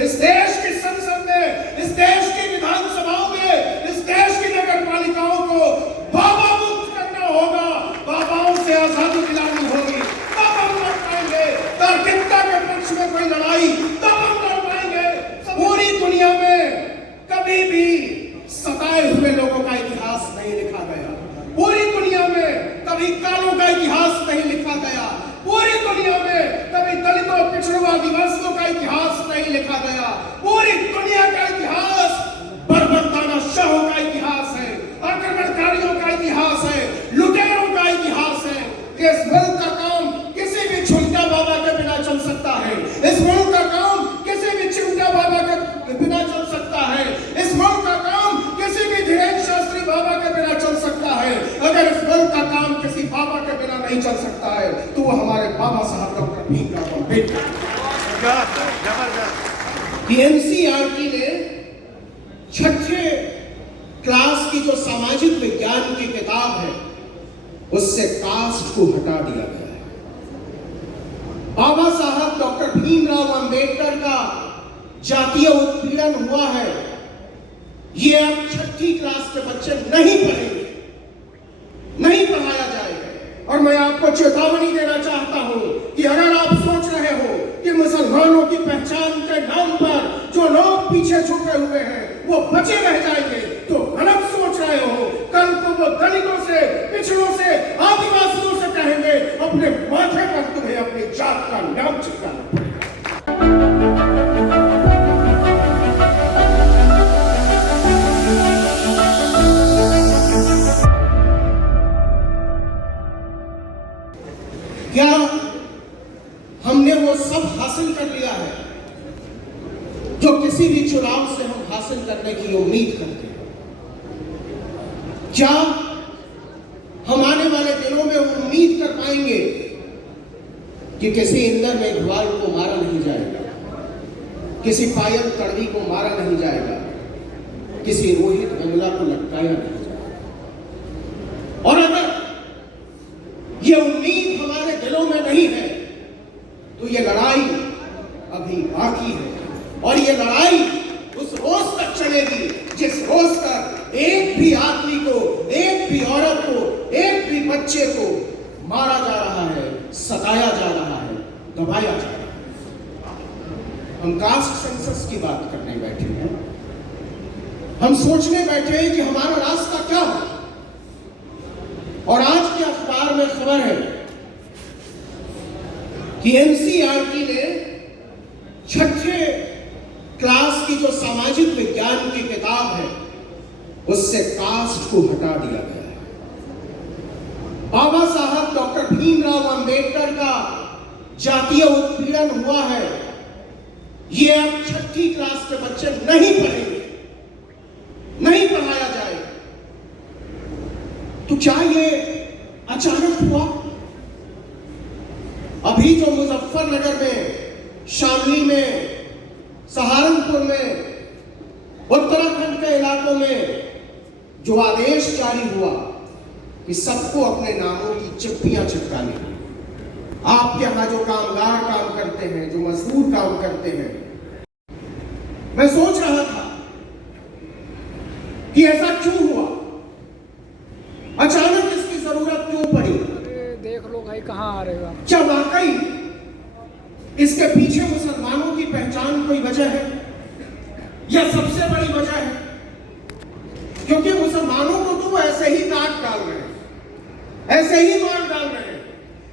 इस देश की संसद में, इस देश की विधानसभाओं में, इस देश की नगर पालिकाओं को बाबा मुक्त करना होगा, बाबाओं से आजादी दिलानी होगी, तब हम लड़ पाएंगे। तार्किकता के पक्ष में कोई लड़ाई तब हम लड़ पाएंगे। पूरी दुनिया में कभी भी सताए हुए लोगों का इतिहास नहीं लिखा गया, पूरी दुनिया में कभी कालों का इतिहास नहीं लिखा गया, पूरी दुनिया में कभी दलितों, पिछड़ों, आदिवासियों का इतिहास नहीं लिखा गया। पूरी दुनिया का इतिहास बर्बरताना शाहों का इतिहास है, आक्रमणकारियों का इतिहास है, लुटेरों का इतिहास है। इस मुल्क का काम किसी भी झुमका बाबा के बिना चल सकता है, इस मुल्क का काम किसी भी चिमटा बाबा के बिना चल सकता है, इस मुल्क का काम किसी भी धीरेन्द्र शास्त्री बाबा के बिना चल सकता है। अगर इस मुल्क का काम किसी बाबा के बिना नहीं चल सकता है तो वो हमारे बाबा साहब डॉक्टर भीमराव अम्बेडकर। एनसीईआरटी ने छठे क्लास की जो सामाजिक विज्ञान की किताब है उससे कास्ट को हटा दिया गया है। बाबा साहब डॉक्टर भीमराव अम्बेडकर का जातीय उत्पीड़न हुआ है, ये अब छठी क्लास के बच्चे नहीं पढ़ेंगे, नहीं पढ़ाया जाएगा। और मैं आपको चेतावनी देना चाहता हूं कि अगर आप सोच रहे हो कि मुसलमानों की पहचान के नाम पर जो लोग पीछे छुपे हुए हैं वो बचे रह जाएंगे, तो गलत सोच रहे हो। कल को वो दलितों से, पिछड़ों से, आदिवासियों से कहेंगे अपने माथे पर तुम्हें अपनी जात का नाम चिपकाना पड़ेगा। क्या हमने वो सब हासिल कर लिया है जो किसी भी चुनाव से हम हासिल करने की उम्मीद करते हैं? क्या हम आने वाले दिनों में उम्मीद कर पाएंगे कि किसी इंदर मेघवाल को मारा नहीं जाएगा, किसी पायल तड़वी को मारा नहीं जाएगा, किसी रोहित वेमुला को लटकाया नहीं जाएगा? और अगर ये उम्मीद हमारे दिलों में नहीं है तो ये लड़ाई अभी बाकी है। और ये लड़ाई उस रोज तक चलेगी जिस रोज तक एक भी आदमी को, एक भी औरत को, एक भी बच्चे को मारा जा रहा है, सताया जा रहा है, दबाया जा रहा है। हम कास्ट सेंसस की बात करने बैठे हैं, हम सोचने बैठे हैं कि हमारा रास्ता क्या हो। और आज के अखबार में खबर है कि एनसीईआरटी ने छठे क्लास की जो सामाजिक विज्ञान की किताब है उससे कास्ट को हटा दिया गया है। बाबा साहब डॉक्टर भीमराव अम्बेडकर का जातीय उत्पीड़न हुआ है, ये अब छठी क्लास के बच्चे नहीं पढ़ेंगे, नहीं पढ़ाया जाएगा। तो क्या ये अचानक हुआ? अभी जो मुजफ्फरनगर में, शामली में, सहारनपुर में, उत्तराखंड के इलाकों में जो आदेश जारी हुआ कि सबको अपने नामों की चिट्ठियां चिपकानी, आपके यहां जो कामगार काम करते हैं, जो मजदूर काम करते हैं, मैं सोच रहा था कि ऐसा क्यों हुआ, अचानक इसकी जरूरत क्यों पड़ी? देख लो भाई कहाँ आ रहे हो आप। क्या वाकई इसके पीछे मुसलमानों की पहचान कोई वजह है या सबसे बड़ी वजह है? क्योंकि मुसलमानों को तो वो ऐसे ही काट डाल रहे हैं, ऐसे ही मार डाल रहे हैं।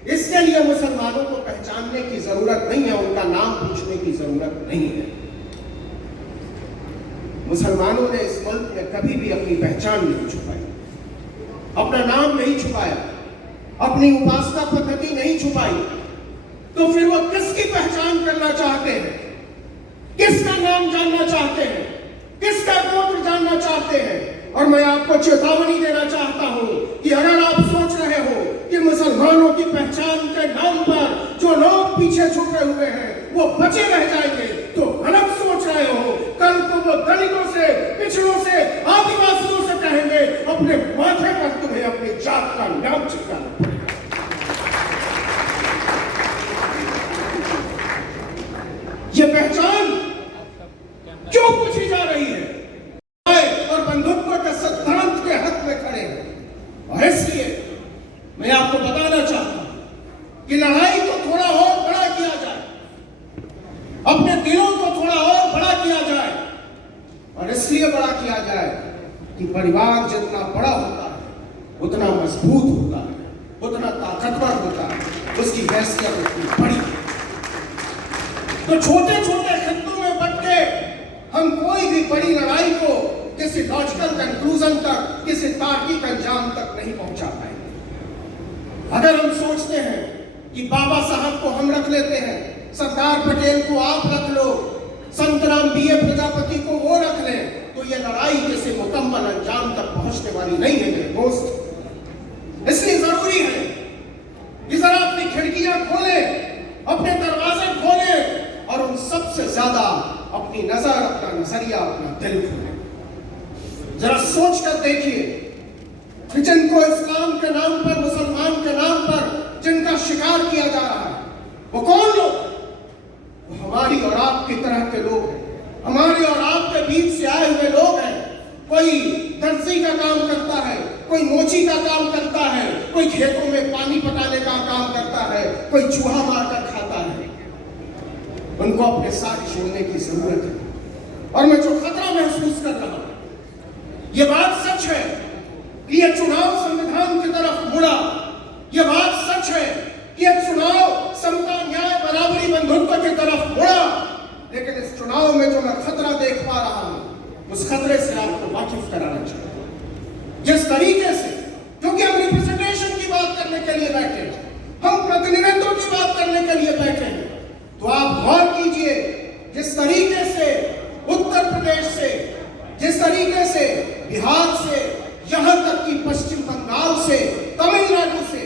इसके लिए मुसलमानों को पहचानने की जरूरत नहीं है, उनका नाम पूछने की जरूरत नहीं है। मुसलमानों ने इस मुल्क में कभी भी अपनी पहचान नहीं छुपाई, अपना नाम नहीं छुपाया, अपनी उपासना पद्धति नहीं छुपाई। तो फिर वो किसकी पहचान करना चाहते हैं, किसका नाम जानना चाहते हैं, किसका गोत्र जानना चाहते हैं? और मैं आपको चेतावनी देना चाहता हूं कि अगर आप सोच रहे हो कि मुसलमानों की पहचान के नाम पर जो लोग पीछे छुपे हुए हैं वो बचे रह जाएंगे, तो गलत सोच रहे हो। कल को वो दलितों से, पिछड़ों से, आदिवासियों से कहेंगे अपने माथे पर तुम्हें अपनी जात का नाम चिपकाना पड़ेगा। ये पहचान इसलिए बड़ा किया जाए कि परिवार जितना बड़ा होता है उतना मजबूत होता है, उतना ताकतवर होता है, उसकी हैसियत उतनी बड़ी है। तो छोटे छोटे खित्तों में बंट के हम कोई भी बड़ी लड़ाई को किसी लॉजिकल कंक्लूजन तक, किसी तार्किक अंजाम तक नहीं पहुंचा पाएंगे। अगर हम सोचते हैं कि बाबा साहब को हम रख लेते हैं, सरदार पटेल को आप रख लो, संतराम बीए प्रजापति को वो रख लें, तो ये लड़ाई किसी मुकम्मल अंजाम तक पहुंचने वाली नहीं है मेरे दोस्त। इसलिए जरूरी है कि जरा अपनी खिड़कियां खोलें, अपने दरवाजे खोलें और उन सबसे ज्यादा अपनी नजर, अपना नजरिया, अपना दिल खोलें। जरा सोच कर देखिए कि जिनको इस्लाम के नाम पर, मुसलमान के नाम पर जिनका शिकार किया जा रहा है, वो कौन लोग? वो हमारी और आपकी तरह के लोग हैं, हमारे और आपके बीच से आए हुए लोग हैं। कोई दर्जी का काम करता है, कोई मोची का काम करता है, कोई खेतों में पानी पटाने का काम करता है, कोई चूहा मारकर खाता है। उनको अपने साथ छोड़ने की जरूरत है। और मैं जो खतरा महसूस कर रहा हूं, ये बात सच है कि यह चुनाव संविधान की तरफ मुड़ा, यह बात सच है कि यह चुनाव समता, न्याय, बराबरी, बंधुत्व की तरफ मुड़ा, लेकिन इस चुनाव में जो मैं खतरा देख पा रहा हूं, उस खतरे से आपको वाकिफ कराना चाहिए। जिस तरीके से, क्योंकि हम रिप्रेजेंटेशन की बात करने के लिए बैठे हैं, हम प्रतिनिधित्व की बात करने के लिए बैठे हैं, तो आप गौर कीजिए जिस तरीके से उत्तर प्रदेश से, जिस तरीके से बिहार से, यहां तक कि पश्चिम बंगाल से, तमिलनाडु से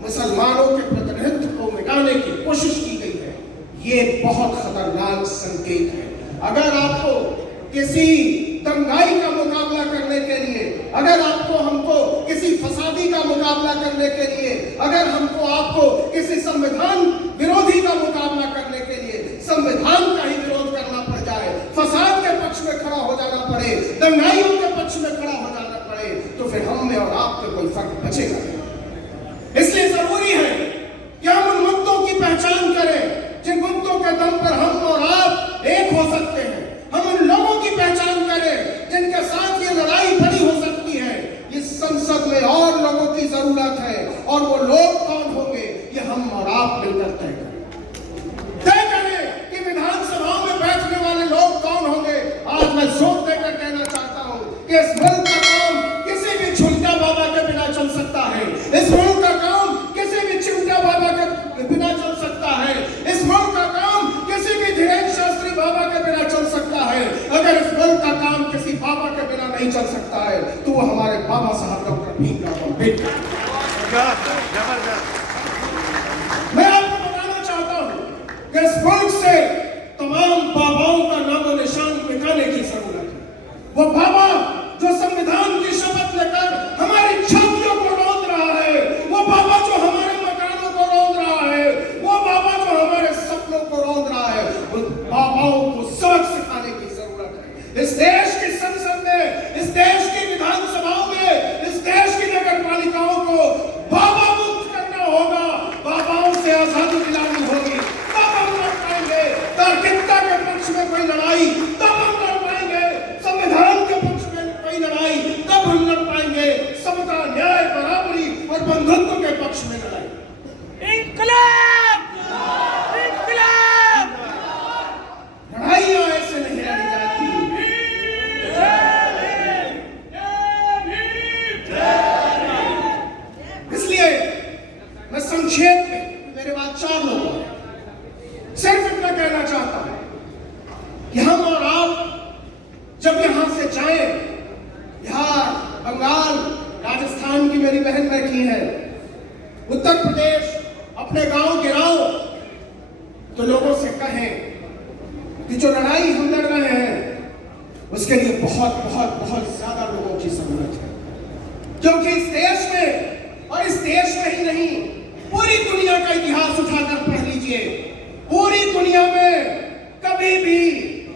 मुसलमानों के प्रतिनिधित्व को मिटाने की कोशिश की गई है, ये बहुत खतरनाक संकेत है। अगर आपको किसी दंगाई का मुकाबला करने के लिए, अगर आपको हमको किसी फसादी का मुकाबला करने के लिए, अगर हमको आपको किसी संविधान विरोधी का मुकाबला करने के लिए संविधान का ही विरोध करना पड़ जाए, फसाद के पक्ष में खड़ा हो जाना पड़े, दंगाइयों के पक्ष में खड़ा हो जाना पड़े, तो फिर हम में और आप में कोई फर्क बचेगा नहीं। इसलिए जरूरी है कि हम उन मुद्दों की पहचान करें जिन मुद्दों के दम पर हम और आप एक हो सकते हैं। हम उन लोगों की पहचान करें जिनके साथ ये लड़ाई बड़ी हो सकती है। इस संसद में और लोगों की जरूरत है, और वो लोग कौन होंगे, ये हम और आप मिलकर तय करें कि विधानसभाओं में बैठने वाले लोग कौन होंगे। आज मैं जोर देकर कहना चाहता हूं कि इस मुल्क का काम किसी भी झुमका बाबा के बिना चल सकता है। इस मुल्क का काम किसी भी चिमटा बाबा के बिना चल सकता है। इस मुल्क का काम किसी भी धीरेन्द्र शास्त्री बाबा के बिना चल सकता है। अगर इस मुल्क का काम किसी बाबा के बिना नहीं चल सकता है, तो वो हमारे बाबा साहब डॉक्टर भीमराव अम्बेडकर। मैं आपको बताना चाहता हूं कि इस मुल्क से तमाम बाबाओं का नामो निशान मिटाने की जरूरत है। वो बाबा जो संविधान की शपथ लेकर हमारी छातियों को रौंद रहा है, वो बाबा जो हमारे मकानों को रौंद रहा है, वो बाबा जो हमारे सपनों को रौंद रहा है, उन बाबाओं को सबक सिखाने की जरूरत है। इस देश की संसद में, इस देश की विधानसभाओं में, इस देश की नगर पालिकाओं को बाबा मुक्त करना होगा, बाबाओं से आजादी दिलानी होगी। तब हम लड़ पाएंगे तार्किकता के पक्ष में कोई लड़ाई, तब हम लड़ पाएंगे संविधान के पक्ष में कोई लड़ाई, तब हम लड़ पाएंगे समता, न्याय, बराबरी और बंधुत्व के पक्ष में लड़ाई। इंकलाब! इंकलाब! लड़ाइयां ऐसे नहीं लड़ी जाती। इसलिए मैं संक्षेप में, मेरे बाद 4 लोग हैं, सिर्फ इतना कहना चाहता हूं कि हम और आप जब यहां से जाएं, बिहार, बंगाल, राजस्थान की मेरी बहन बैठी है, उत्तर प्रदेश, अपने गांव गिराओ, तो लोगों से कहें कि जो लड़ाई हम लड़ रहे हैं उसके लिए बहुत बहुत बहुत ज्यादा लोगों की जरूरत है। क्योंकि इस देश में, और इस देश में ही नहीं, पूरी दुनिया का इतिहास उठाकर पढ़ लीजिए, पूरी दुनिया में कभी भी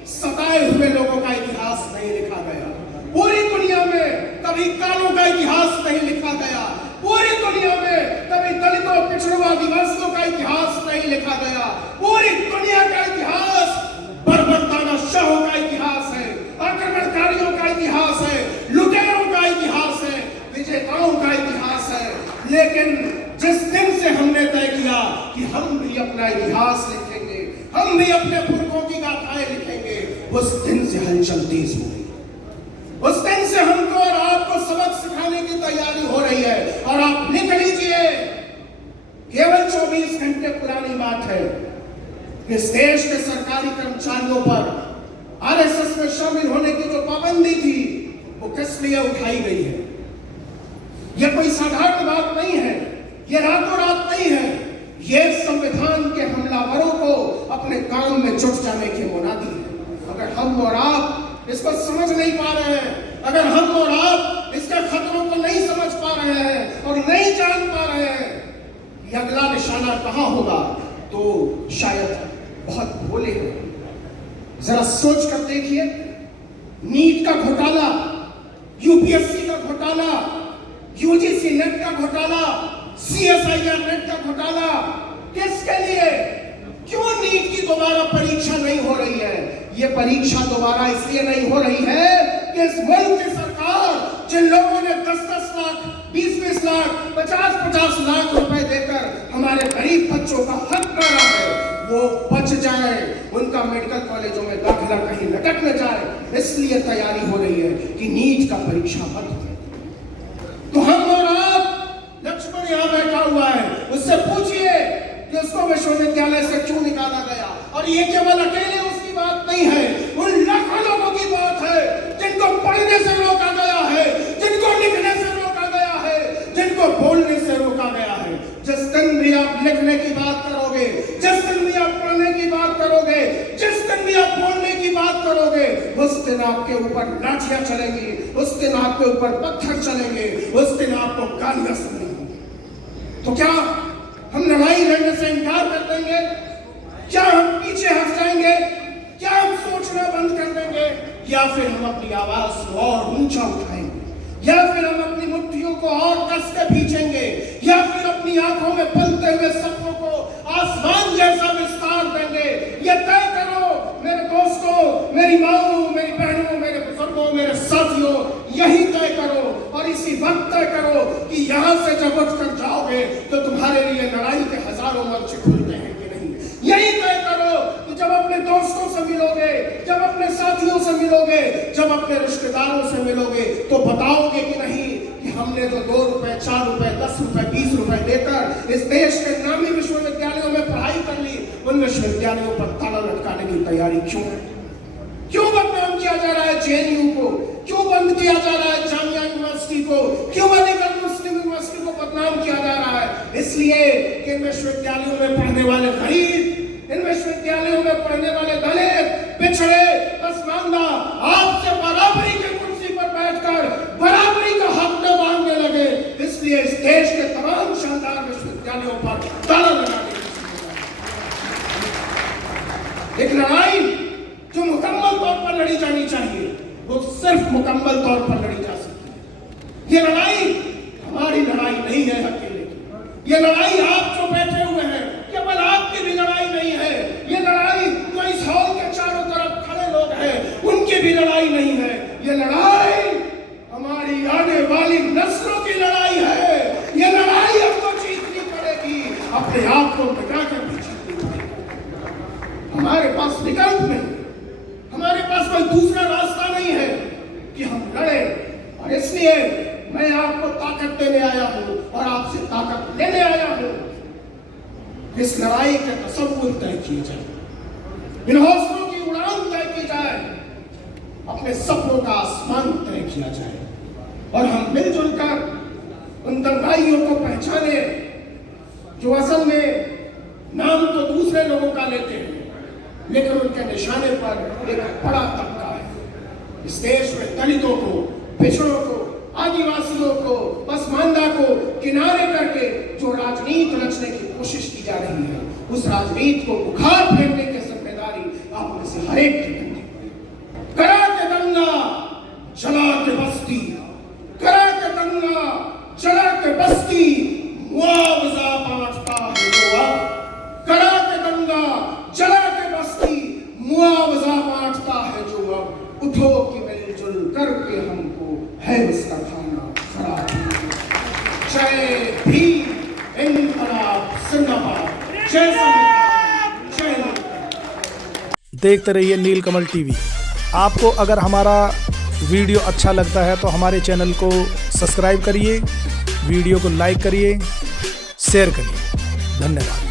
सताए हुए लोगों का इतिहास नहीं लिखा गया। पूरी दुनिया में कभी कालों का इतिहास नहीं लिखा गया। पूरी दुनिया में कभी दलितों, पिछड़ों, आदिवासियों का इतिहास नहीं लिखा गया। पूरी दुनिया का इतिहास बर्बरताना शाहों का इतिहास है, आक्रमण अपना इतिहास लिखेंगे, हम भी अपने पुरखों की गाथाएं लिखेंगे। उस दिन से हलचल तेज हो गई, उस दिन से हमको और आपको सबक सिखाने की तैयारी हो रही है। और आप लिख लीजिए, केवल 24 घंटे पुरानी बात है कि इस देश के सरकारी कर्मचारियों पर आरएसएस में शामिल होने की जो पाबंदी थी वो किस लिए उठाई गई है। यह कोई साधारण बात नहीं है, यह रातों रात नहीं है, यह संविधान के हमलावरों को अपने काम में जुट जाने की मुनादी है। अगर हम और आप इसको समझ नहीं पा रहे हैं, अगर हम और आप इसके खतरों को नहीं समझ पा रहे हैं और नहीं जान पा रहे हैं कि अगला निशाना कहां होगा, तो शायद बहुत भोले हैं। जरा सोच कर देखिए, नीट का घोटाला, यूपीएससी का घोटाला, यूजीसी नेट का घोटाला, सीएसआईआर नेट का घोटाला, किसके लिए? क्यों नीट की दोबारा परीक्षा नहीं हो रही है? ये परीक्षा दोबारा इसलिए नहीं हो रही है कि इस मुल्क की सरकार जिन लोगों ने 10-10 लाख, 20-20 लाख, 50-50 लाख रुपए देकर हमारे गरीब बच्चों का हक मारा है, वो बच जाए, उनका मेडिकल कॉलेजों में दाखिला कहीं लटक न जाए, इसलिए तैयारी हो रही है कि नीट का परीक्षा मत हो। तो हम और आप, लक्ष्मण यहां बैठा हुआ है, उससे पूछिए कि उसको विश्वविद्यालय से क्यों निकाला गया। और ये केवल अकेले उसकी बात नहीं है, उन लाखों लोगों की बात है जिनको पढ़ने से रोका गया है, जिनको लिखने से रोका गया है, जिनको बोलने से रोका गया है। जिस दिन भी आप लिखने की बात करोगे, जिस दिन भी आप पढ़ने की बात करोगे, जिस दिन भी आप बोलने की बात करोगे, उस दिन आपके ऊपर लाठियां चलेंगी, उस दिन आपके ऊपर पत्थर चलेंगे, उस दिन आपको गालियां सुननी होगी। तो क्या हम लड़ाई लड़ने से इनकार कर देंगे? क्या हम पीछे हट जाएंगे? क्या हम सोचना बंद कर देंगे? या फिर हम अपनी आवाज को और ऊंचा उठाएंगे? या फिर हम अपनी मुट्ठियों को और कस के खींचेंगे? या फिर अपनी आंखों में पलते हुए सपनों को आसमान जैसा विस्तार देंगे? ये तय करो मेरे दोस्तों, मेरी माओ, मेरी बहनों, मेरे बुजुर्गों, मेरे साथियों, यही तय करो और इसी वक्त तय करो कि यहां से जब उठ कर जाओगे तो तुम्हारे लिए लड़ाई के हजारों मंच खुलते हैं कि नहीं। यही तय करो कि जब अपने दोस्तों से मिलोगे, जब अपने साथियों से मिलोगे, जब अपने रिश्तेदारों से मिलोगे, तो बताओगे कि नहीं कि हमने जो 2 रुपए, 4 रुपए, 10 रुपए, 20 रुपए देकर इस देश के नामी विश्वविद्यालयों में पढ़ाई कर ली, उन विश्वविद्यालयों पर ताला लटकाने की तैयारी क्यों है? क्यों बदनाम किया जा रहा है जेएनयू को? क्यों बंद किया जा रहा है जामिया यूनिवर्सिटी को? क्यों अलीगढ़ मुस्लिम यूनिवर्सिटी को बदनाम किया जा रहा है? इसलिए कि इन विश्वविद्यालयों में पढ़ने वाले गरीब, इन विश्वविद्यालयों में पढ़ने वाले दलित, पिछड़े, पसमानदा आपसे बराबरी की कुर्सी पर बैठकर बराबरी का हक न मांगने लगे। इसलिए इस देश के तमाम शानदार विश्वविद्यालयों पर ताला लगाने की एक लड़ाई जो मुकम्मल तौर पर लड़ी जानी चाहिए, वो सिर्फ मुकम्मल तौर पर लड़ी जा सकती है। ये लड़ाई हमारी लड़ाई नहीं है अकेले की। ये लड़ाई आप जो बैठे हुए हैं, केवल आपकी भी लड़ाई नहीं है। ये लड़ाई जो इस हॉल के चारों तरफ खड़े लोग हैं, उनकी भी लड़ाई नहीं है। ये लड़ाई हमारी आने वाली नस्लों की लड़ाई है। ये लड़ाई हमको जीतनी पड़ेगी, अपने आप को बचा कर भी जीतनी पड़ेगी। हमारे पास विकल्प नहीं, हमारे पास कोई दूसरा रास्ता नहीं है कि हम लड़े। और इसलिए मैं आपको ताकत देने आया हूं और आपसे ताकत लेने आया हूं। इस लड़ाई के तसव्वुर तय किए जाए, इन हौसलों की उड़ान तय की जाए, अपने सपनों का आसमान तय किया जाए और हम मिलजुल कर उन दंगाइयों को पहचाने जो असल में नाम तो दूसरे लोगों का लेते हैं, लेकिन उनके निशाने पर एक बड़ा तबका है। इस देश में दलितों को, पिछड़ों को, आदिवासियों को, पसमानदा को किनारे करके जो राजनीति रचने की कोशिश की जा रही है, उस राजनीति को बुखार फेंकने की जिम्मेदारी आप में से हर एक की है। करा के दंगा, चला के बस्ती, करा के दंगा, चला के बस्ती, मुआवजा बांटता है जो अब। करा के दंगा, चला के बस्ती, मुआवजा बांटता है जो अब। उठो कि मिलजुल करके हमको है उसका खाना खराब। जय भीम, इंकलाब जिंदाबाद, जय संविधान। देखते रहिए नीलकमल टीवी। आपको अगर हमारा वीडियो अच्छा लगता है तो हमारे चैनल को सब्सक्राइब करिए, वीडियो को लाइक करिए, शेयर करिए। धन्यवाद।